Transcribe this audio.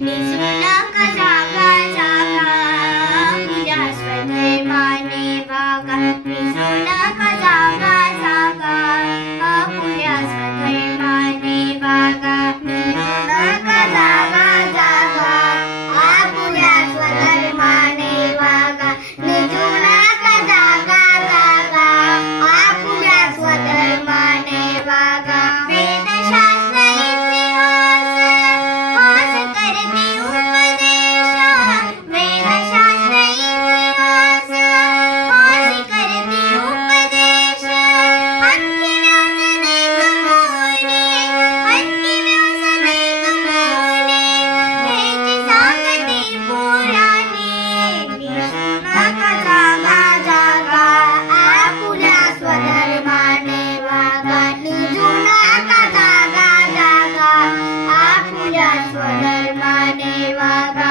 Mais... Nivadha.